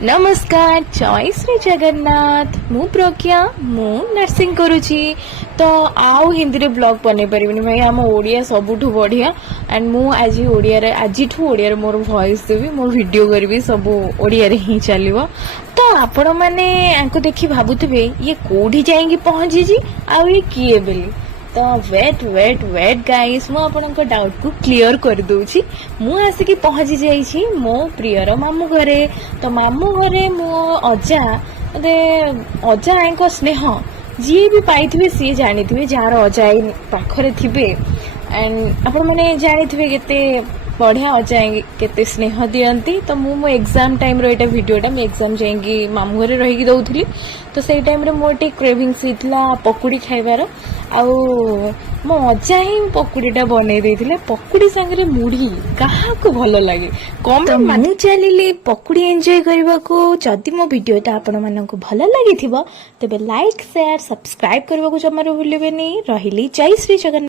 नमस्कार जय श्री जगन्नाथ मु प्रज्ञा मु नर्सिंग करुची तो आउ हिंदी रे ब्लॉग बने परिबिनी भाई आम ओडिया सबुठु बढ़िया एंड मु आज ओडिया रे आजिठु ओडिया रे मोर वॉइस देबी मोर वीडियो करबी सब ओडिया रे ही चलिबो। तो आपण माने आंको देखि भाबुथिबे ये कोठी जाईकी पहुंची जी आ ये किए बेली। तो वेट वेट वेट गाइस मु आपनको डाउट को क्लियर कर दूची। मु आसिकी पहुंची जाईछी मो प्रियर मामू घरे। तो मामू घरे मो अजा अजा आईको स्नेह जी भी पाइथिबे सी जानिथिबे जार अजा आई पाखरे थिबे एंड आपण माने जानिथिबे केते बढ़िया अजा केते स्नेह दियंती। तो मु मो एग्जाम टाइम रो एटा वीडियोटा मु एग्जाम जाईकी मामू घरे रही दउथली। तो सेई टाइम रे मोर टे क्रेविंग्स हितला पकुड़ी खाइबार आउ मो अजा ही पकुड़ीटा बनै देथिले। पकुड़ी संगे मुढ़ी कहा को भलो लागे कमेंट मानु चलिले पकुड़ी एंजॉय करबा को। जदि मो वीडियोटा आपण माननको भलो लागिथिबो तबे लाइक शेयर सब्सक्राइब करबा को जमारो भूलिबेनी। रहिली जय श्री जगन्नाथ।